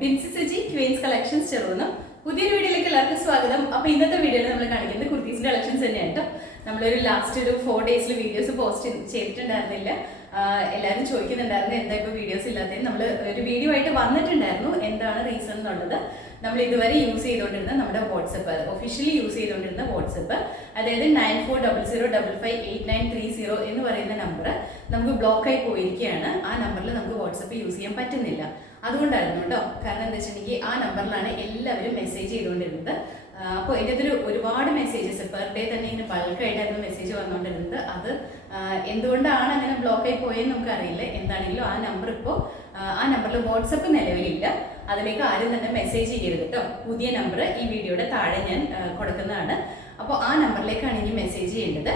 Binsi Saji Queen's collections ചെറുന്നു പുതിയൊരു വീഡിയോയിലേക്ക് എല്ലാവർക്കും സ്വാഗതം. അപ്പോൾ ഇന്നത്തെ വീഡിയോയിൽ നമ്മൾ കാണിക്കുന്നത് കുർത്തീസിന്റെ കളക്ഷൻസ് തന്നെയാണ് കേട്ടോ. നമ്മളൊരു ലാസ്റ്റ് ഒരു 4 ഡേയ്സിൽ വീഡിയോസ് പോസ്റ്റ് ചെയ്തിട്ടുണ്ടായിരുന്നില്ല. എല്ലാവരും ചോദിക്കുന്നുണ്ടായിരുന്നു എന്താ ഇപ്പോൾ വീഡിയോസ് ഇല്ലാത്തത്. നമ്മൾ ഒരു വീഡിയോ ആയിട്ട് വന്നിട്ടുണ്ടായിരുന്നു, എന്താണ് റീസൺ എന്നുള്ളത്. നമ്മൾ ഇതുവരെ യൂസ് ചെയ്തുകൊണ്ടിരുന്ന നമ്മുടെ വാട്സപ്പ്, ഒഫീഷ്യലി യൂസ് ചെയ്തുകൊണ്ടിരുന്ന വാട്സപ്പ്, അതായത് 9400558930 എന്ന് പറയുന്ന നമ്പർ നമുക്ക് ബ്ലോക്കായി പോയിരിക്കുകയാണ്. ആ നമ്പറിൽ നമുക്ക് വാട്സപ്പ് യൂസ് ചെയ്യാൻ പറ്റുന്നില്ല. അതുകൊണ്ടായിരുന്നു കേട്ടോ. കാരണം എന്താ വെച്ചിട്ടുണ്ടെങ്കിൽ ആ നമ്പറിലാണ് എല്ലാവരും മെസ്സേജ് ചെയ്തുകൊണ്ടിരുന്നത്. അപ്പോൾ എൻ്റെ അതിൽ ഒരുപാട് മെസ്സേജസ് പെർ ഡേ തന്നെ ഇങ്ങനെ ബൾക്കായിട്ടായിരുന്നു മെസ്സേജ് വന്നുകൊണ്ടിരുന്നത്. അത് എന്തുകൊണ്ടാണ് അങ്ങനെ ബ്ലോക്കായി പോയെന്ന് നമുക്കറിയില്ല. എന്താണെങ്കിലും ആ നമ്പർ ഇപ്പോൾ ആ നമ്പറിൽ വാട്സപ്പ് നിലവിലില്ല. അതിലേക്ക് ആരും തന്നെ മെസ്സേജ് ചെയ്യരുത് കേട്ടോ. പുതിയ നമ്പർ ഈ വീഡിയോയുടെ താഴെ ഞാൻ കൊടുക്കുന്നതാണ്. അപ്പോൾ ആ നമ്പറിലേക്കാണ് ഇനി മെസ്സേജ് ചെയ്യേണ്ടത്,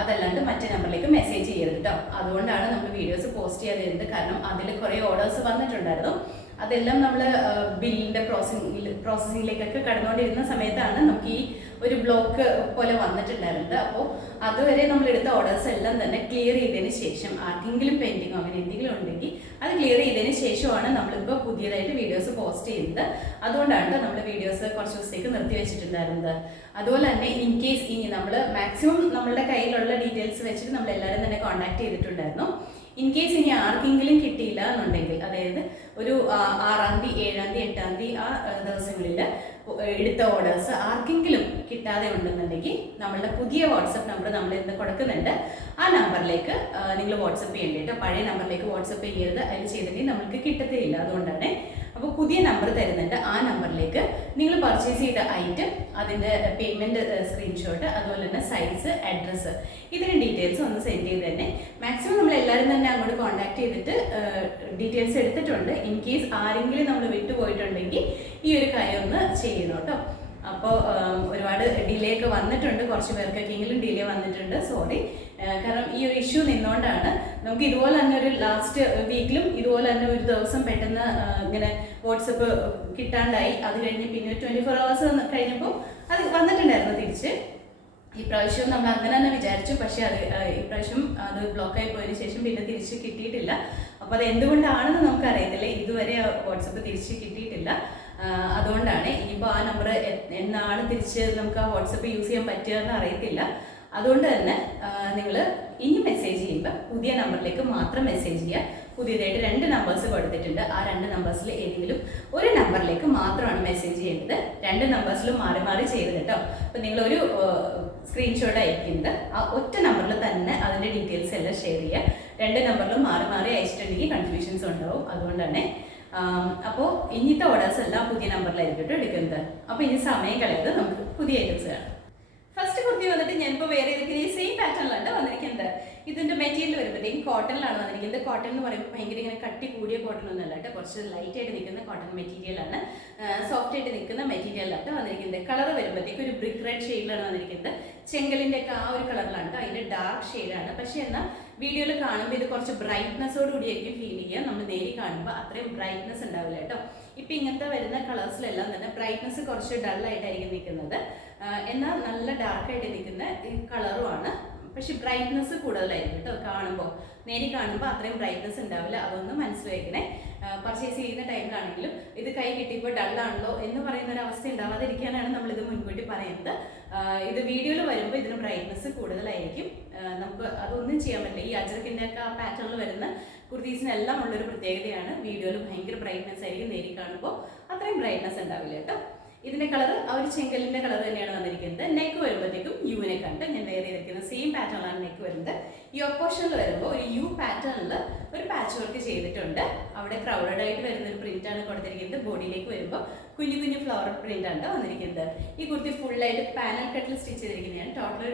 അതല്ലാണ്ട് മറ്റേ നമ്പറിലേക്ക് മെസ്സേജ് ചെയ്യരുത് കേട്ടോ. അതുകൊണ്ടാണ് നമ്മൾ വീഡിയോസ് പോസ്റ്റ് ചെയ്യാതിരുന്നത്. കാരണം അതിൽ കുറേ ഓർഡേഴ്സ് വന്നിട്ടുണ്ടായിരുന്നു. അതെല്ലാം നമ്മൾ ബില്ലിൻ്റെ പ്രോസസ്സിങ്ങിലേക്കൊക്കെ കടന്നുകൊണ്ടിരുന്ന സമയത്താണ് നമുക്ക് ഈ ഒരു ബ്ലോക്ക് പോലെ വന്നിട്ടുണ്ടായിരുന്നത്. അപ്പോൾ അതുവരെ നമ്മൾ എടുത്ത ഓർഡേഴ്സ് എല്ലാം തന്നെ ക്ലിയർ ചെയ്തതിന് ശേഷം, ആർക്കെങ്കിലും പെൻഡിങ്ങോ അങ്ങനെ എന്തെങ്കിലും ഉണ്ടെങ്കിൽ അത് ക്ലിയർ ചെയ്തതിന് ശേഷമാണ് നമ്മളിപ്പോൾ പുതിയതായിട്ട് വീഡിയോസ് പോസ്റ്റ് ചെയ്യുന്നത്. അതുകൊണ്ടാണ് നമ്മൾ വീഡിയോസ് കുറച്ച് ദിവസത്തേക്ക് നിർത്തി വെച്ചിട്ടുണ്ടായിരുന്നത്. അതുപോലെ തന്നെ ഇൻ കേസ് ഇനി നമ്മൾ മാക്സിമം നമ്മളുടെ കയ്യിലുള്ള ഡീറ്റെയിൽസ് വെച്ചിട്ട് നമ്മൾ എല്ലാവരും തന്നെ കോൺടാക്ട് ചെയ്തിട്ടുണ്ടായിരുന്നു. ഇൻ കേസ് ഇനി ആർക്കെങ്കിലും കിട്ടിയില്ല എന്നുണ്ടെങ്കിൽ, അതായത് ഒരു 6-ാം തീയതി 7-ാം തീയതി 8-ാം തീയതി ആ ദിവസങ്ങളിൽ എടുത്ത ഓർഡേഴ്സ് ആർക്കെങ്കിലും കിട്ടാതെ ഉണ്ടെന്നുണ്ടെങ്കിൽ നമ്മളുടെ പുതിയ വാട്സപ്പ് നമ്പർ നമ്മൾ ഇന്ന് കൊടുക്കുന്നുണ്ട്. ആ നമ്പറിലേക്ക് നിങ്ങൾ വാട്സപ്പ് ചെയ്യേണ്ടിട്ട്, പഴയ നമ്പറിലേക്ക് വാട്സപ്പ് ചെയ്യരുത്. അതിൽ ചെയ്തിട്ടുണ്ടെങ്കിൽ നമുക്ക് കിട്ടത്തേയില്ല. അതുകൊണ്ടാണ്. അപ്പോൾ പുതിയ നമ്പർ തരുന്നുണ്ട്. ആ നമ്പറിലേക്ക് നിങ്ങൾ പർച്ചേസ് ചെയ്ത ഐറ്റം, അതിൻ്റെ പേയ്മെൻറ്റ് സ്ക്രീൻഷോട്ട്, അതുപോലെ തന്നെ സൈസ്, അഡ്രസ്സ്, ഇതിൻ്റെ ഡീറ്റെയിൽസ് ഒന്ന് സെൻഡ് ചെയ്ത് തന്നെ മാക്സിമം നമ്മൾ എല്ലാവരും തന്നെ അങ്ങോട്ട് കോൺടാക്ട് ചെയ്തിട്ട് ഡീറ്റെയിൽസ് എടുത്തിട്ടുണ്ട്. ഇൻ കേസ് ആരെങ്കിലും നമ്മൾ വിട്ടുപോയിട്ടുണ്ടെങ്കിൽ ഈ ഒരു കാര്യം ഒന്ന് ചെയ്യണം കേട്ടോ. അപ്പോൾ ഒരുപാട് ഡിലേ ഒക്കെ വന്നിട്ടുണ്ട്, കുറച്ച് പേർക്കൊക്കെയെങ്കിലും ഡിലേ വന്നിട്ടുണ്ട്, സോറി. കാരണം ഈ ഒരു ഇഷ്യൂ നിന്നുകൊണ്ടാണ്. നമുക്ക് ഇതുപോലെ തന്നെ ഒരു ലാസ്റ്റ് വീക്കിലും ഇതുപോലെ തന്നെ ഒരു ദിവസം പെട്ടെന്ന് ഇങ്ങനെ വാട്സപ്പ് കിട്ടാണ്ടായി. അത് കഴിഞ്ഞ് പിന്നെ 24 hours കഴിഞ്ഞപ്പോൾ അത് വന്നിട്ടുണ്ടായിരുന്നു തിരിച്ച്. ഇപ്രാവശ്യം നമ്മൾ അങ്ങനെ തന്നെ വിചാരിച്ചു, പക്ഷേ അത് ഇപ്രാവശ്യം അത് ബ്ലോക്കായി പോയതിനു ശേഷം പിന്നെ തിരിച്ച് കിട്ടിയിട്ടില്ല. അപ്പോൾ അത് എന്തുകൊണ്ടാണെന്ന് നമുക്കറിയത്തില്ല. ഇതുവരെ വാട്സപ്പ് തിരിച്ച് കിട്ടിയിട്ടില്ല. അതുകൊണ്ടാണ്. ഇനിയിപ്പോൾ ആ നമ്പർ എന്നാണ് തിരിച്ച് നമുക്ക് ആ വാട്സപ്പ് യൂസ് ചെയ്യാൻ പറ്റുക എന്ന് അറിയത്തില്ല. അതുകൊണ്ട് തന്നെ നിങ്ങൾ ഇനി മെസ്സേജ് ചെയ്യുമ്പോൾ പുതിയ നമ്പറിലേക്ക് മാത്രം മെസ്സേജ് ചെയ്യുക. പുതിയതായിട്ട് 2 നമ്പേഴ്സ് കൊടുത്തിട്ടുണ്ട്. ആ 2 നമ്പേഴ്സിൽ ഏതെങ്കിലും ഒരു നമ്പറിലേക്ക് മാത്രമാണ് മെസ്സേജ് ചെയ്യേണ്ടത്. 2 നമ്പേഴ്സിലും മാറി മാറി ചെയ്ത് കേട്ടോ. അപ്പോൾ നിങ്ങളൊരു സ്ക്രീൻഷോട്ട് അയക്കുന്നത് ആ ഒറ്റ നമ്പറിൽ തന്നെ അതിൻ്റെ ഡീറ്റെയിൽസ് എല്ലാം ഷെയർ ചെയ്യുക. 2 നമ്പറിലും മാറി മാറി അയച്ചിട്ടുണ്ടെങ്കിൽ കൺഫ്യൂഷൻസ് ഉണ്ടാവും. അതുകൊണ്ട് തന്നെ അപ്പോൾ ഇന്നത്തെ ഓർഡേഴ്സ് എല്ലാം പുതിയ നമ്പറിലായിരിക്കും എടുക്കുന്നത്. അപ്പോൾ ഇനി സമയം കളയാതെ നമുക്ക് പുതിയ ഐറ്റംസ് കാണാം. ഫസ്റ്റ് കുർത്തി വന്നിട്ട് ഞാനിപ്പോൾ വേറെ ഏതൊക്കെ സെയിം പാറ്റേണിലാണ് വന്നിരിക്കുന്നത്. ഇതിൻ്റെ മെറ്റീരിയൽ വരുമ്പോഴത്തേക്കും കോട്ടണിലാണ് വന്നിരിക്കുന്നത്. കോട്ടൺ എന്ന് പറയുമ്പോൾ ഭയങ്കര ഇങ്ങനെ കട്ടി കൂടിയ കോട്ടൺ ഒന്നും അല്ല കേട്ടോ. കുറച്ച് ലൈറ്റ് ആയിട്ട് നിൽക്കുന്ന കോട്ടൺ മെറ്റീരിയലാണ്, സോഫ്റ്റ് ആയിട്ട് നിൽക്കുന്ന മെറ്റീരിയലാണ് വന്നിരിക്കുന്നത്. കളർ വരുമ്പോഴത്തേക്കും ഒരു ബ്രിക്ക് റെഡ് ഷെയ്ഡിലാണ് വന്നിരിക്കുന്നത്. ചെങ്കലിൻ്റെ ഒക്കെ ആ ഒരു കളറിലാണ്. അതിൻ്റെ ഡാർക്ക് ഷെയ്ഡാണ്. പക്ഷേ എന്നാൽ വീഡിയോയിൽ കാണുമ്പോൾ ഇത് കുറച്ച് ബ്രൈറ്റ്നെസ്സോട് കൂടിയായിരിക്കും ഫീൽ ചെയ്യുക. നമ്മൾ നേരി കാണുമ്പോൾ അത്രയും ബ്രൈറ്റ്നെസ് ഉണ്ടാവില്ല കേട്ടോ. ഇപ്പം ഇങ്ങനത്തെ വരുന്ന കളേഴ്സിലെല്ലാം തന്നെ ബ്രൈറ്റ്നെസ് കുറച്ച് ഡള്ളായിട്ടായിരിക്കും നിൽക്കുന്നത്. എന്നാൽ നല്ല ഡാർക്കായിട്ട് നിൽക്കുന്ന ഈ കളറുമാണ്. പക്ഷെ ബ്രൈറ്റ്നെസ് കൂടുതലായിരിക്കും കേട്ടോ. കാണുമ്പോൾ നേരി കാണുമ്പോൾ അത്രയും ബ്രൈറ്റ്നെസ് ഉണ്ടാവില്ല. അതൊന്ന് മനസ്സിലാക്കണേ. പർച്ചേസ് ചെയ്യുന്ന ടൈമിലാണെങ്കിലും ഇത് കൈ കിട്ടിയപ്പോൾ ഡള്ളാണല്ലോ എന്ന് പറയുന്ന ഒരു അവസ്ഥ ഉണ്ടാവാതിരിക്കാനാണ് നമ്മളിത് മുൻകൂട്ടി പറയുന്നത്. ഇത് വീഡിയോയിൽ വരുമ്പോൾ ഇതിന് ബ്രൈറ്റ്നെസ് കൂടുതലായിരിക്കും. നമുക്ക് അതൊന്നും ചെയ്യാൻ പറ്റില്ല. ഈ അജ്രക്കിൻ്റെ ഒക്കെ ആ പാറ്റേണിൽ വരുന്ന കുർത്തീസിനെല്ലാം ഉള്ളൊരു പ്രത്യേകതയാണ്. വീഡിയോയിൽ ഭയങ്കര ബ്രൈറ്റ്നെസ് ആയിരിക്കും, നേരി കാണുമ്പോൾ അത്രയും ബ്രൈറ്റ്നെസ് ഉണ്ടാവില്ല കേട്ടോ. ഇതിൻ്റെ കളർ ആ ഒരു ചെങ്കലിൻ്റെ കളർ തന്നെയാണ് വന്നിരിക്കുന്നത്. നെക്ക് വരുമ്പോഴത്തേക്കും യുവിനെ കണ്ട് ഞാൻ വേറെ ചെയ്തിരിക്കുന്നത് സെയിം പാറ്റേണിലാണ് നെക്ക് വരുന്നത്. ഈ ഓപ്പോഷനിൽ വരുമ്പോൾ ഒരു യു പാറ്റേണിൽ ഒരു പാച്ച് വർക്ക് ചെയ്തിട്ടുണ്ട്. അവിടെ ക്രൗഡഡ് ആയിട്ട് വരുന്നൊരു പ്രിന്റാണ് കൊടുത്തിരിക്കുന്നത്. ബോഡിയിലേക്ക് വരുമ്പോൾ കുഞ്ഞു കുഞ്ഞു ഫ്ലവർ പ്രിന്റാണ് വന്നിരിക്കുന്നത്. ഈ കുർത്തി ഫുള്ളായിട്ട് പാനൽ കട്ടിൽ സ്റ്റിച്ച് ചെയ്തിരിക്കുന്നതാണ്. ടോട്ടൽ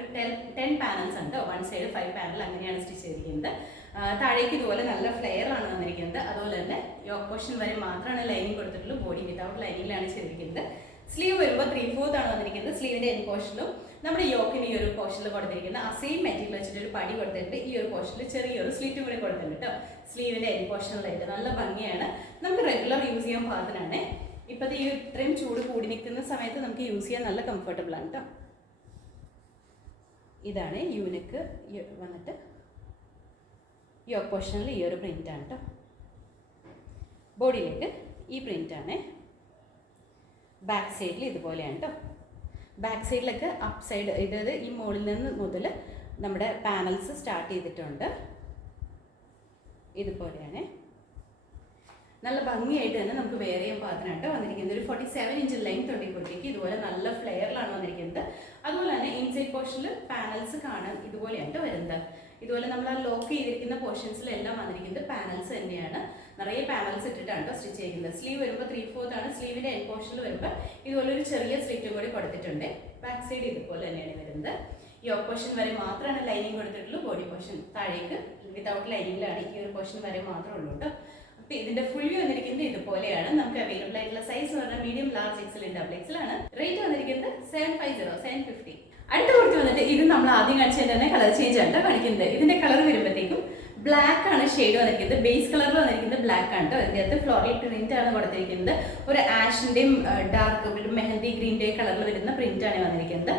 10 പാനൽസ് ഉണ്ട്. 1 സൈഡ് 5 പാനൽ അങ്ങനെയാണ് സ്റ്റിച്ച് ചെയ്തിരിക്കുന്നത്. താഴേക്ക് ഇതുപോലെ നല്ല ഫ്ലെയർ ആണ് വന്നിരിക്കുന്നത്. അതുപോലെ തന്നെ യോക്ക് പോർഷൻ വരെ മാത്രമാണ് ലൈനിങ് കൊടുത്തിട്ടുള്ളൂ. ബോഡി വിതൗട്ട് ലൈനിങ്ങിലാണ് ചെയ്തിരിക്കുന്നത്. സ്ലീവ് വരുമ്പോൾ 3/4 ആണ് വന്നിരിക്കുന്നത്. സ്ലീവിൻ്റെ എൻ പോർഷനിലും നമ്മുടെ യോക്കിന് ഈ ഒരു പോർഷനിൽ കൊടുത്തിരിക്കുന്നത് ആ സെയിം മെറ്റീരിയൽ വെച്ചിട്ട് ഒരു പടി കൊടുത്തിട്ട് ഈ ഒരു പോർഷനിൽ ചെറിയൊരു സ്ലിറ്റും കൂടി കൊടുത്തിട്ടുണ്ട് കേട്ടോ. സ്ലീവിൻ്റെ എൻ പോർഷനിലായിട്ട് നല്ല ഭംഗിയാണ്. നമുക്ക് റെഗുലർ യൂസ് ചെയ്യാൻ പാകത്തിനാണ്. ഇപ്പോഴത്തെ ഈ ഇത്രയും ചൂട് കൂടി നിൽക്കുന്ന സമയത്ത് നമുക്ക് യൂസ് ചെയ്യാൻ നല്ല കംഫർട്ടബിൾ ആണ് കേട്ടോ. ഇതാണ് യൂനെക്ക് വന്നിട്ട് യോക്ക് പോർഷനിൽ ഈ ഒരു പ്രിൻ്റാണ് കേട്ടോ. ബോഡിയിലേക്ക് ഈ പ്രിൻ്റാണ്. ബാക്ക് സൈഡിൽ ഇതുപോലെയാണ് കേട്ടോ. ബാക്ക് സൈഡിലൊക്കെ അപ്പ് സൈഡ്, ഇതായത് ഈ മുകളിൽ നിന്ന് മുതൽ നമ്മുടെ പാനൽസ് സ്റ്റാർട്ട് ചെയ്തിട്ടുണ്ട്. ഇതുപോലെയാണ്. നല്ല ഭംഗിയായിട്ട് തന്നെ നമുക്ക് വേറെ ചെയ്യാൻ പാകത്തിനായിട്ട് വന്നിരിക്കുന്നത്. ഒരു 47 ഇഞ്ച് ലെങ്ത് ഉണ്ട് ഈ കുർത്തിക്ക്. ഇതുപോലെ നല്ല ഫ്ലെയറിലാണ് വന്നിരിക്കുന്നത്. അതുപോലെ തന്നെ ഇൻസൈഡ് പോർഷനിൽ പാനൽസ് കാണാൻ ഇതുപോലെയാണ് വരുന്നത്. ഇതുപോലെ നമ്മൾ ആ ലോക്ക് ചെയ്തിരിക്കുന്ന പോർഷൻസിലെല്ലാം വന്നിരിക്കുന്നത് പാനൽസ് തന്നെയാണ്. നിറയെ പാനൽസ് ഇട്ടിട്ടാണ് സ്റ്റിച്ച് ചെയ്യുന്നത്. സ്ലീവ് വരുമ്പോൾ 3/4 ആണ്. സ്ലീവിൻ്റെ എൻഡ് പോർഷനിൽ വരുമ്പോൾ ഇതുപോലെ ഒരു ചെറിയ സ്ലിറ്റും കൂടി കൊടുത്തിട്ടുണ്ട്. ബാക്ക് സൈഡ് ഇതുപോലെ തന്നെയാണ് വരുന്നത്. യോക്ക് പോർഷൻ വരെ മാത്രമാണ് ലൈനിങ് കൊടുത്തിട്ടുള്ളൂ. ബോഡി പോർഷൻ താഴേക്ക് വിതൗട്ട് ലൈനിങ്ങിലാണ്. ഈ ഒരു പോർഷൻ വരെ മാത്രമേ ഉള്ളൂ കേട്ടോ. അപ്പോൾ ഇതിന്റെ ഫുൾ വ്യൂ വന്നിരിക്കുന്നത് ഇതുപോലെയാണ്. നമുക്ക് അവൈലബിൾ ആയിട്ടുള്ള സൈസ് എന്ന് പറഞ്ഞാൽ മീഡിയം, ലാർജ്, എക്സൽ, ഡബിൾ ആണ്. റേറ്റ് വന്നിരിക്കുന്നത് 750. അടുത്ത കുർത്തി വന്നിട്ട് ഇത് നമ്മൾ ആദ്യം കാണിച്ചത് തന്നെ കളർ ചേഞ്ച് ആണ് കാണിക്കുന്നത്. ഇതിന്റെ കളർ വരുമ്പോഴത്തേക്കും ബ്ലാക്ക് ആണ് ഷെയ്ഡ് വന്നിരിക്കുന്നത്. ബേസ് കളർ വന്നിരിക്കുന്നത് ബ്ലാക്ക് ആണ് കേട്ടോ. ഇതിൻ്റെ അകത്ത് ഫ്ലോറൽ പ്രിന്റ് ആണ് കൊടുത്തിരിക്കുന്നത്. ഒരു ആഷിന്റെയും ഡാർക്ക് ഒരു മെഹന്തി ഗ്രീൻ്റെ കളറിൽ വരുന്ന പ്രിന്റ് ആണ് വന്നിരിക്കുന്നത്.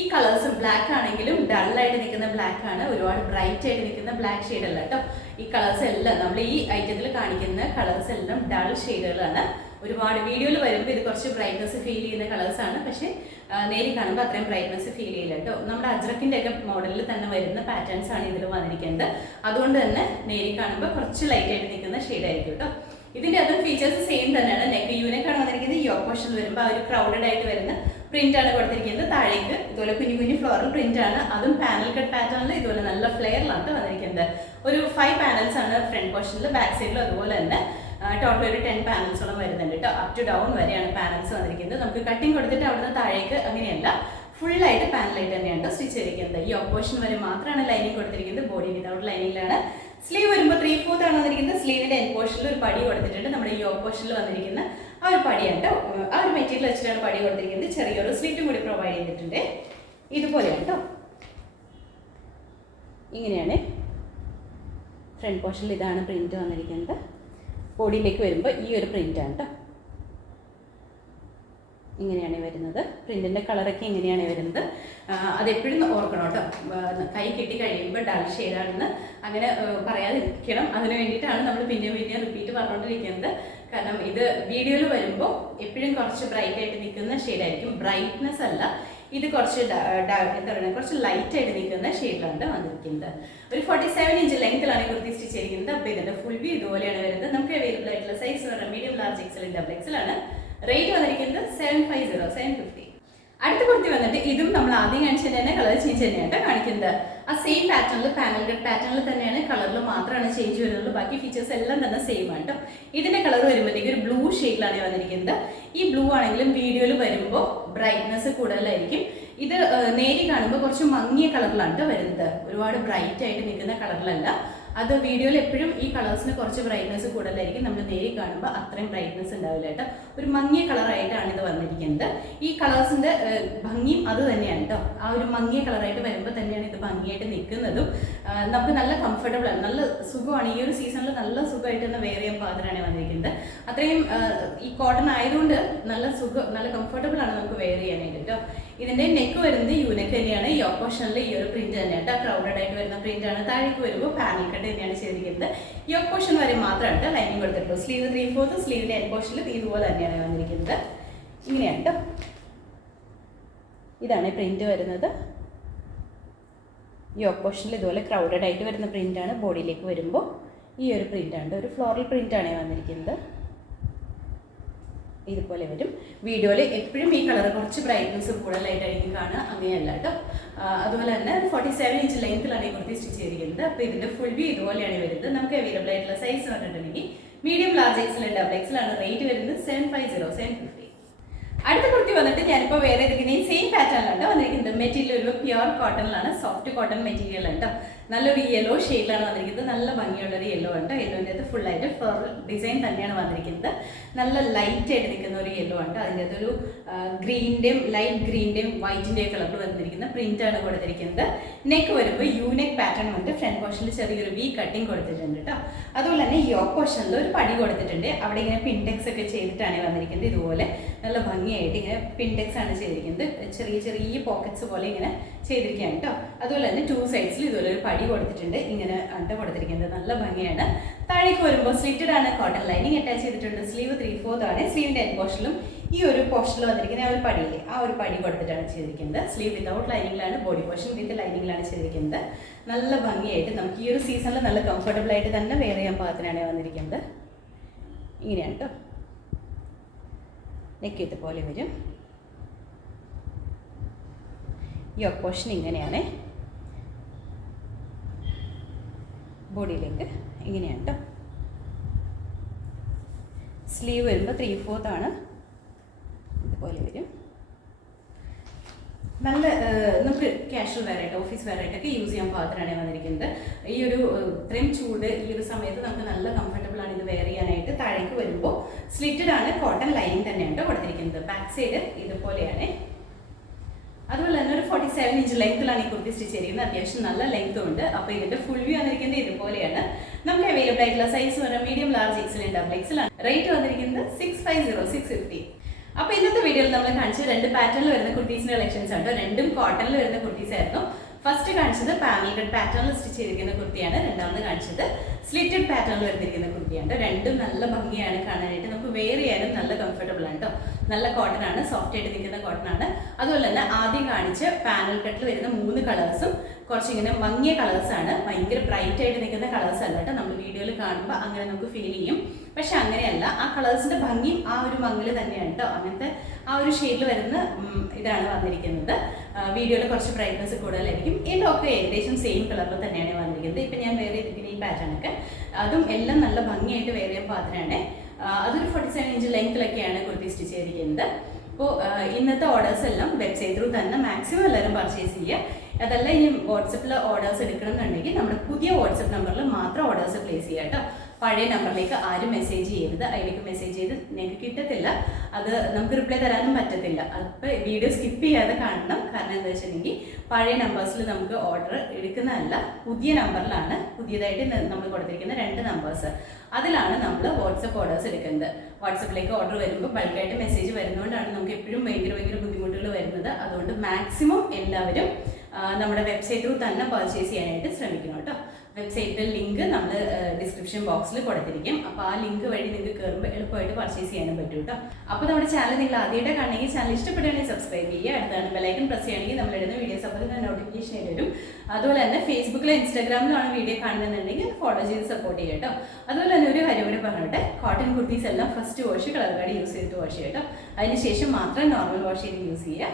ഈ കളേഴ്സ് ബ്ലാക്ക് ആണെങ്കിലും ഡൾ ആയിട്ട് നിൽക്കുന്ന ബ്ലാക്ക് ആണ്, ഒരുപാട് ബ്രൈറ്റ് ആയിട്ട് നിൽക്കുന്ന ബ്ലാക്ക് ഷെയ്ഡ് അല്ല കേട്ടോ. ഈ കളേഴ്സ് എല്ലാം നമ്മൾ ഈ ഐറ്റത്തിൽ കാണിക്കുന്ന കളേഴ്സ് എല്ലാം ഡൾ ഷെയ്ഡുകളാണ്. ഒരുപാട് വീഡിയോയിൽ വരുമ്പോൾ ഇത് കുറച്ച് ബ്രൈറ്റ്നസ് ഫീൽ ചെയ്യുന്ന കളേഴ്സാണ്. പക്ഷേ നേരിൽ കാണുമ്പോൾ അത്രയും ബ്രൈറ്റ്നസ് ഫീൽ ചെയ്യില്ല കേട്ടോ. നമ്മുടെ അജ്രക്കിൻ്റെ ഒക്കെ മോഡലിൽ തന്നെ വരുന്ന പാറ്റേൺസ് ആണ് ഇതിൽ വന്നിരിക്കുന്നത്. അതുകൊണ്ട് തന്നെ നേരിൽ കാണുമ്പോൾ കുറച്ച് ലൈറ്റ് ആയിട്ട് നിൽക്കുന്ന ഷെയ്ഡ് ആയിരിക്കും കേട്ടോ. ഇതിൻ്റെ അതും ഫീച്ചേഴ്സ് സെയിം തന്നെയാണ്. നെക്ക് യൂനെക്കാണ് വന്നിരിക്കുന്നത്. യോക്ക് പോർഷനിൽ വരുമ്പോൾ ആ ഒരു ക്രൗഡഡ് ആയിട്ട് വരുന്ന പ്രിന്റ് ആണ് കൊടുത്തിരിക്കുന്നത്. താഴേക്ക് ഇതുപോലെ കുഞ്ഞു കുഞ്ഞു ഫ്ലോറൽ പ്രിന്റ് ആണ്. അതും പാനൽ കട്ട് പാറ്റേണിൽ ഇതുപോലെ നല്ല ഫ്ലെയറിലാണ് വന്നിരിക്കുന്നത്. ഒരു 5 പാനൽസ് ആണ് ഫ്രണ്ട് പോർഷനിൽ. ബാക്ക് സൈഡിലും അതുപോലെ തന്നെ ടോട്ടൽ ഒരു 10 പാനൽസോളം വരുന്നുണ്ട് കേട്ടോ. അപ് ടു ഡൗൺ വരെയാണ് പാനൽസ് വന്നിരിക്കുന്നത്. നമുക്ക് കട്ടിങ് കൊടുത്തിട്ട് അവിടുന്ന് താഴേക്ക് അങ്ങനെയല്ല, ഫുള്ളായിട്ട് പാനലായിട്ട് തന്നെയാണ് സ്റ്റിച്ച് ചെയ്തിരിക്കുന്നത്. ഈ ഓപ്പോഷൻ വരെ മാത്രമാണ് ലൈനിങ് കൊടുത്തിരിക്കുന്നത്. Body without ലൈനിങ്ങിലാണ്. സ്ലീവ് വരുമ്പോൾ 3/4 ആണ് വന്നിരിക്കുന്നത്. സ്ലീവിന്റെ എൻഡ് പോർഷനിൽ ഒരു പടി കൊടുത്തിട്ടുണ്ട്. നമ്മുടെ ഈ ഓപ്പോഷനിൽ വന്നിരിക്കുന്ന ആ ഒരു പടിയാണ് കേട്ടോ. ആ ഒരു മെറ്റീരിയൽ വെച്ചിട്ടാണ് പടി കൊടുത്തിരിക്കുന്നത്. ചെറിയൊരു സ്ലിറ്റും കൂടി പ്രൊവൈഡ് ചെയ്തിട്ടുണ്ട്. ഇതുപോലെയാണ് കേട്ടോ. ഇങ്ങനെയാണ് ഫ്രണ്ട് പോർഷനിൽ ഇതാണ് പ്രിന്റ് വന്നിരിക്കുന്നത്. ബോഡിയിലേക്ക് വരുമ്പോൾ ഈ ഒരു പ്രിന്റാണ് കേട്ടോ. ഇങ്ങനെയാണ് വരുന്നത്. പ്രിന്റിന്റെ കളറൊക്കെ ഇങ്ങനെയാണ് വരുന്നത്. അതെപ്പോഴും ഓർക്കണം കേട്ടോ. കൈ കെട്ടി കഴിയുമ്പോൾ ഡൾ ഷെയ്ഡാണെന്ന് അങ്ങനെ പറയാതിരിക്കണം. അതിന് വേണ്ടിയിട്ടാണ് നമ്മൾ പിന്നെ റിപ്പീറ്റ് പറഞ്ഞുകൊണ്ടിരിക്കുന്നത്. കാരണം ഇത് വീഡിയോയിൽ വരുമ്പോൾ എപ്പോഴും കുറച്ച് ബ്രൈറ്റ് ആയിട്ട് നിൽക്കുന്ന ഷെയ്ഡായിരിക്കും. ബ്രൈറ്റ്നെസ് അല്ല, ഇത് കുറച്ച് എന്താ പറയുക, കുറച്ച് ലൈറ്റ് ആയിട്ട് നിൽക്കുന്ന ഷെയ്ഡിലാണ് വന്നിരിക്കുന്നത്. ഒരു 47 ഇഞ്ച് ലെങ്ത്തിലാണ് കുർത്തി സ്റ്റിച്ച് ചെയ്തിരിക്കുന്നത്. അപ്പോൾ ഇതിന്റെ ഫുൾ വ്യൂ ഇതുപോലെയാണ് വരുന്നത്. നമുക്ക് അവൈലബിൾ ആയിട്ടുള്ള സൈസ് എന്ന് പറഞ്ഞാൽ മീഡിയം, ലാർജ്, എക്സൽ, ഡബിൾ ആണ്. റേറ്റ് വന്നിരിക്കുന്നത് 750. അടുത്ത കുർത്തി വന്നിട്ട് ഇതും നമ്മൾ ആദ്യം കാണിച്ചത് തന്നെ കളർ ചേഞ്ച് തന്നെയാണ് കാണിക്കുന്നത്. ആ സെയിം പാറ്റേണിൽ പാനൽ കട്ട് പാറ്റേണിൽ തന്നെയാണ്. കളറിൽ മാത്രമാണ് ചേഞ്ച് വരുന്നുള്ളൂ. ബാക്കി ഫീച്ചേഴ്സ് എല്ലാം തന്നെ സെയിം ആണ് കേട്ടോ. ഇതിന്റെ കളർ വരുമ്പോഴത്തേക്ക് ഒരു ബ്ലൂ ഷെയ്ഡിലാണ് വന്നിരിക്കുന്നത്. ഈ ബ്ലൂ ആണെങ്കിലും വീഡിയോയിൽ വരുമ്പോൾ ബ്രൈറ്റ്നസ് കൂടുതലായിരിക്കും. ഇത് നേരി കാണുമ്പോൾ കുറച്ച് മങ്ങിയ കളറിലാണ് കേട്ടോ വരുന്നത്. ഒരുപാട് ബ്രൈറ്റ് ആയിട്ട് നിൽക്കുന്ന കളറിലല്ല. അത് വീഡിയോയിൽ എപ്പോഴും ഈ കളേഴ്സിന് കുറച്ച് ബ്രൈറ്റ്നസ് കൂടുതലായിരിക്കും. നമ്മൾ നേരി കാണുമ്പോൾ അത്രയും ബ്രൈറ്റ്നസ് ഉണ്ടാവില്ല കേട്ടോ. ഒരു മങ്ങിയ കളറായിട്ടാണ് ഇത് വന്നിരിക്കുന്നത്. ഈ കളേഴ്സിന്റെ ഭംഗിയും അത് തന്നെയാണ് കേട്ടോ. ആ ഒരു മങ്ങിയ കളറായിട്ട് വരുമ്പോൾ തന്നെയാണ് ഇത് ഭംഗിയായിട്ട് നിൽക്കുന്നതും. നമുക്ക് നല്ല കംഫർട്ടബിൾ ആണ്, നല്ല സുഖമാണ്. ഈ ഒരു സീസണിൽ നല്ല സുഖമായിട്ട് തന്നെ വെയർ ചെയ്യാൻ പാകത്തിനാണ് വന്നിരിക്കുന്നത്. അത്രയും ഈ കോട്ടൺ ആയതുകൊണ്ട് നല്ല സുഖം, നല്ല കംഫർട്ടബിൾ ആണ് നമുക്ക് വെയർ ചെയ്യാനായിട്ട് കേട്ടോ. ഇതിന്റെ നെക്ക് വരുന്നത് യൂനെക്ക് തന്നെയാണ്. ഈ ഓപ്പോഷനിൽ ഈ ഒരു പ്രിന്റ് തന്നെയാണ് കേട്ടോ. ക്രൗഡഡ് ആയിട്ട് വരുന്ന പ്രിന്റ് ആണ്. താഴേക്ക് വരുമ്പോൾ പാനൽ കട്ട് തന്നെയാണ് ചെയ്തിരിക്കുന്നത്. ഈ ഓപ്പോഷൻ വരെ മാത്രമാണ് ലൈനിങ് കൊടുത്തിട്ടുള്ളൂ. സ്ലീവ് 3/4, സ്ലീവിന്റെ എൻഡ് പോർഷനിൽ ഇതുപോലെ തന്നെയാണ് വന്നിരിക്കുന്നത്. ഇങ്ങനെയാണ് കേട്ടോ. ഇതാണ് പ്രിന്റ് വരുന്നത്. ഈ ഓപ്പോഷനിൽ ഇതുപോലെ ക്രൗഡഡ് ആയിട്ട് വരുന്ന പ്രിന്റാണ്. ബോഡിയിലേക്ക് വരുമ്പോൾ ഈ ഒരു പ്രിന്റാണ്. ഒരു ഫ്ലോറൽ പ്രിന്റാണ് വന്നിരിക്കുന്നത്. ഇതുപോലെ വരും. വീഡിയോയിൽ എപ്പോഴും ഈ കളർ കുറച്ച് ബ്രൈറ്റ്നസ് കൂടുതലായിട്ടായിരിക്കും കാണുക. അങ്ങനെയല്ല കേട്ടോ. അതുപോലെ തന്നെ 47 ഇഞ്ച് ലെങ്ത്തിലാണ് ഈ കുർത്തി സ്റ്റിച്ച് ചെയ്തിരിക്കുന്നത്. അപ്പോൾ ഇതിന്റെ ഫുൾ വ്യൂ ഇതുപോലെയാണ് വരുന്നത്. നമുക്ക് അവൈലബിൾ ആയിട്ടുള്ള സൈസ് പറഞ്ഞിട്ടുണ്ടെങ്കിൽ മീഡിയം, ലാർജ്, എക്സൽ, ഡബിൾ ആണ്. റേറ്റ് വരുന്നത് 750. അടുത്ത കുർത്തി വന്നിട്ട് ഞാനിപ്പോൾ വേറെ ഇരിക്കുന്ന സെയിം പാറ്റേണിലാണ് വന്നിരിക്കുന്നത്. മെറ്റീരിയൽ ഒരു പ്യുവർ കോട്ടണിലാണ്. സോഫ്റ്റ് കോട്ടൺ മെറ്റീരിയൽ ആണ് കേട്ടോ. നല്ലൊരു യെല്ലോ ഷെയ്ഡിലാണ് വന്നിരിക്കുന്നത്. നല്ല ഭംഗിയുള്ളൊരു യെല്ലോ ആണ്. യെല്ലോൻ്റെ അത് ഫുള്ളായിട്ട് ഫ്ലവർ ഡിസൈൻ തന്നെയാണ് വന്നിരിക്കുന്നത്. നല്ല ലൈറ്റ് ആയിട്ട് നിൽക്കുന്ന ഒരു യെല്ലോ ആണ്. അതിൻ്റെ അകത്തൊരു ഗ്രീൻ്റെയും ലൈറ്റ് ഗ്രീൻ്റെയും വൈറ്റിൻ്റെയും കളറിൽ വന്നിരിക്കുന്ന പ്രിന്റാണ് കൊടുത്തിരിക്കുന്നത്. നെക്ക് വരുമ്പോൾ യൂനെക്ക് പാറ്റേൺ വന്നിട്ട് ഫ്രണ്ട് പോർഷനിൽ ചെറിയൊരു വി കട്ടിങ് കൊടുത്തിട്ടുണ്ട് കേട്ടോ. അതുപോലെ തന്നെ യോക്ക് പോർഷനിൽ ഒരു പടി കൊടുത്തിട്ടുണ്ട്. അവിടെ ഇങ്ങനെ പിൻടെക്സ് ഒക്കെ ചെയ്തിട്ടാണ് വന്നിരിക്കുന്നത്. ഇതുപോലെ നല്ല ഭംഗിയായിട്ട് ഇങ്ങനെ പിൻടെക്സ് ആണ് ചെയ്തിരിക്കുന്നത്. ചെറിയ ചെറിയ പോക്കറ്റ്സ് പോലെ ഇങ്ങനെ ചെയ്തിരിക്കുകയാണ് കേട്ടോ. അതുപോലെ തന്നെ 2 സൈഡ്സിൽ ഇതുപോലെ ഒരു പടി പടി കൊടുത്തിട്ടുണ്ട്. ഇങ്ങനെ അട്ട കൊടുത്തിരിക്കുന്നത് നല്ല ഭംഗിയാണ്. താഴേക്ക് വരുമ്പോൾ സ്ലിറ്റഡ് ആണ്, കോട്ടൺ ലൈനിങ് അറ്റാച്ച് ചെയ്തിട്ടുണ്ട്. സ്ലീവ് 3/4 ആണ്. സ്ലീവിൻ്റെ എൻഡ് പോർഷനിലും ഈ ഒരു പോർഷനിൽ വന്നിരിക്കുന്ന ആ ഒരു പടിയില്ലേ, ആ ഒരു പടി കൊടുത്തിട്ടാണ് ചെയ്തിരിക്കുന്നത്. സ്ലീവ് വിതൗട്ട് ലൈനിങ്ങിലാണ്, ബോഡി പോർഷൻ വിത്ത് ലൈനിങ്ങിലാണ് ചെയ്തിരിക്കുന്നത്. നല്ല ഭംഗിയായിട്ട് നമുക്ക് ഈ ഒരു സീസണിൽ നല്ല കംഫർട്ടബിൾ ആയിട്ട് തന്നെ വെയർ ചെയ്യാൻ പാകത്തിനാണ് വന്നിരിക്കുന്നത്. ഇങ്ങനെയാണ് കേട്ടോ. നെക്ക് ഇതുപോലെ വരും. ഈ പോർഷൻ ഇങ്ങനെയാണ്. ബോഡിയിലേക്ക് ഇങ്ങനെയാണ് കേട്ടോ. സ്ലീവ് വരുമ്പോൾ 3/4 ആണ്. ഇതുപോലെ വരും. നല്ല നമുക്ക് കാഷ്വൽ വെയറായിട്ട്, ഓഫീസ് വെയറായിട്ടൊക്കെ യൂസ് ചെയ്യാൻ പാകത്തിനാണ് വന്നിരിക്കുന്നത്. ഈ ഒരു ഇത്രയും ചൂട് ഈ ഒരു സമയത്ത് നമുക്ക് നല്ല കംഫർട്ടബിൾ ആണ് ഇത് വെയർ ചെയ്യാനായിട്ട്. താഴേക്ക് വരുമ്പോൾ സ്ലിറ്റഡ് ആണ്, കോട്ടൺ ലൈനിങ് തന്നെയാണ് കൊടുത്തിരിക്കുന്നത്. ബാക്ക് സൈഡ് ഇതുപോലെയാണ്. അതുപോലെ തന്നെ ഒരു 47 ഇഞ്ച് ലെങ്ത്തിലാണ് ഈ കുർത്തി സ്റ്റിച്ച് ചെയ്തിരിക്കുന്നത്. അത്യാവശ്യം നല്ല ലെങ്ത്തും ഉണ്ട്. അപ്പോൾ ഇതിന്റെ ഫുൾ വ്യൂ വന്നിരിക്കുന്നത് ഇതുപോലെയാണ്. നമുക്ക് അവൈലബിൾ ആയിട്ടുള്ള സൈസ് വരെ medium, large, XL, double XL ആണ്. റേറ്റ് വന്നിരിക്കുന്നത് 650. അപ്പോൾ ഇന്നത്തെ വീഡിയോയിൽ നമ്മൾ കാണിച്ചത് 2 പാറ്റേണിൽ വരുന്ന കുർത്തീസിന്റെ കളക്ഷൻസ് ആണ്. രണ്ടും കോട്ടണിൽ വരുന്ന കുർത്തീസ് ആയിരുന്നു. ഫസ്റ്റ് കാണിച്ചത് പാനൽ കട്ട് പാറ്റേണിൽ സ്റ്റിച്ച് ചെയ്തിരിക്കുന്ന കുർത്തിയാണ്. രണ്ടാമത് കാണിച്ചത് സ്ലിറ്റഡ് പാറ്റേണിൽ വരുന്നിരിക്കുന്ന കുർത്തിയാണ്. രണ്ടും നല്ല ഭംഗിയാണ് കാണാനായിട്ട്. നമുക്ക് വെയർ ചെയ്യാനും നല്ല കംഫർട്ടബിൾ ആണ് കേട്ടോ. നല്ല കോട്ടൺ ആണ്, സോഫ്റ്റ് ആയിട്ട് നിൽക്കുന്ന കോട്ടൺ ആണ്. അതുപോലെ തന്നെ ആദ്യം കാണിച്ച പാനൽ കട്ടിൽ വരുന്ന 3 കളേഴ്സും കുറച്ചിങ്ങനെ മങ്ങിയ കളേഴ്സാണ്. ഭയങ്കര ബ്രൈറ്റ് ആയിട്ട് നിൽക്കുന്ന കളേഴ്സ് അല്ല കേട്ടോ. നമ്മൾ വീഡിയോയിൽ കാണുമ്പോൾ അങ്ങനെ നമുക്ക് ഫീൽ ചെയ്യും. പക്ഷെ അങ്ങനെയല്ല, ആ കളേഴ്സിന്റെ ഭംഗിയും ആ ഒരു മങ്ങൽ തന്നെയാണ് കേട്ടോ. അങ്ങനത്തെ ആ ഒരു ഷെയ്ഡിൽ വരുന്ന ഇതാണ് വന്നിരിക്കുന്നത്. വീഡിയോയിൽ കുറച്ച് ബ്രൈറ്റ്നസ് കൂടുതലായിരിക്കും. ഇതൊക്കെ ഏകദേശം സെയിം കളറിൽ തന്നെയാണ് വന്നിരിക്കുന്നത്. ഇപ്പം ഞാൻ വേറെ ചെയ്തിരിക്കുന്ന ഈ പാറ്റേണൊക്കെ അതും എല്ലാം നല്ല ഭംഗിയായിട്ട് വേറെ ചെയ്യാൻ പാത്രമാണ്. അതൊരു 47 ഇഞ്ച് ലെങ്ത്തിലൊക്കെയാണ് കുർത്തി സ്റ്റിച്ച് ചെയ്തിരിക്കുന്നത്. അപ്പോൾ ഇന്നത്തെ ഓർഡേഴ്സ് എല്ലാം വെബ്സൈറ്റ് ത്രൂ തന്നെ മാക്സിമം എല്ലാവരും പർച്ചേസ് ചെയ്യുക. അതല്ല ഇനി വാട്സപ്പിൽ ഓർഡേഴ്സ് എടുക്കണം എന്നുണ്ടെങ്കിൽ നമ്മുടെ പുതിയ വാട്സപ്പ് നമ്പറിൽ മാത്രം ഓർഡേഴ്സ് പ്ലേസ് ചെയ്യുക കേട്ടോ. പഴയ നമ്പറിലേക്ക് ആരും മെസ്സേജ് ചെയ്യരുത്. അതിലേക്ക് മെസ്സേജ് ചെയ്ത് നിങ്ങൾക്ക് കിട്ടത്തില്ല. അത് നമുക്ക് റിപ്ലൈ തരാനും പറ്റത്തില്ല. അപ്പോൾ വീഡിയോ സ്കിപ്പ് ചെയ്യാതെ കാണണം. കാരണം എന്താ വെച്ചിട്ടുണ്ടെങ്കിൽ പഴയ നമ്പേഴ്സിൽ നമുക്ക് ഓർഡർ എടുക്കുന്നതല്ല, പുതിയ നമ്പറിലാണ് പുതിയതായിട്ട് നമ്മൾ കൊടുത്തിരിക്കുന്ന 2 നമ്പേഴ്സ്. അതിലാണ് നമ്മൾ വാട്സപ്പ് ഓർഡേഴ്സ് എടുക്കുന്നത്. വാട്സപ്പിലേക്ക് ഓർഡർ വരുമ്പോൾ ബൾക്കായിട്ട് മെസ്സേജ് വരുന്നതുകൊണ്ടാണ് നമുക്ക് എപ്പോഴും ഭയങ്കര ബുദ്ധിമുട്ടുകൾ വരുന്നത്. അതുകൊണ്ട് മാക്സിമം എല്ലാവരും നമ്മുടെ വെബ്സൈറ്റ് ത്രൂ തന്നെ പർച്ചേസ് ചെയ്യാനായിട്ട് ശ്രമിക്കണം കേട്ടോ. വെബ്സൈറ്റിൻ്റെ ലിങ്ക് നമ്മൾ ഡിസ്ക്രിപ്ഷൻ ബോക്സിൽ കൊടുത്തിരിക്കും. അപ്പോൾ ആ ലിങ്ക് വഴി നിങ്ങൾക്ക് കയറുമ്പോൾ എളുപ്പമായിട്ട് പർച്ചേസ് ചെയ്യാനും പറ്റും കേട്ടോ. അപ്പോൾ നമ്മുടെ ചാനൽ നിങ്ങൾ ആദ്യമായിട്ട് കാണണമെങ്കിൽ ചാനൽ ഇഷ്ടപ്പെടുകയാണെങ്കിൽ സബ്സ്ക്രൈബ് ചെയ്യുക. അടുത്താണ് ബെലൈക്കൺ പ്രസ് ചെയ്യുകയാണെങ്കിൽ നമ്മളിടുന്ന വീഡിയോസ് അപ്പോൾ തന്നെ നോട്ടിഫിക്കേഷൻ ആയിട്ട് വരും. അതുപോലെ തന്നെ ഫേസ്ബുക്കിലോ ഇൻസ്റ്റാഗ്രാമിലാണ് വീഡിയോ കാണുന്നുണ്ടെങ്കിൽ ഫോളോ ചെയ്ത് സപ്പോർട്ട് ചെയ്യുക കേട്ടോ. അതുപോലെ തന്നെ ഒരു കാര്യം കൂടി പറഞ്ഞോട്ടെ, കോട്ടൺ കുർത്തീസ് എല്ലാം first wash colour card use ചെയ്തിട്ട് വാഷ് ചെയ്യുക കേട്ടോ. അതിനുശേഷം മാത്രം നോർമൽ വാഷ് ചെയ്ത് യൂസ് ചെയ്യുക.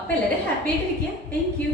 അപ്പോൾ എല്ലാവരും ഹാപ്പി ആയിട്ടിരിക്കുക. Thank you.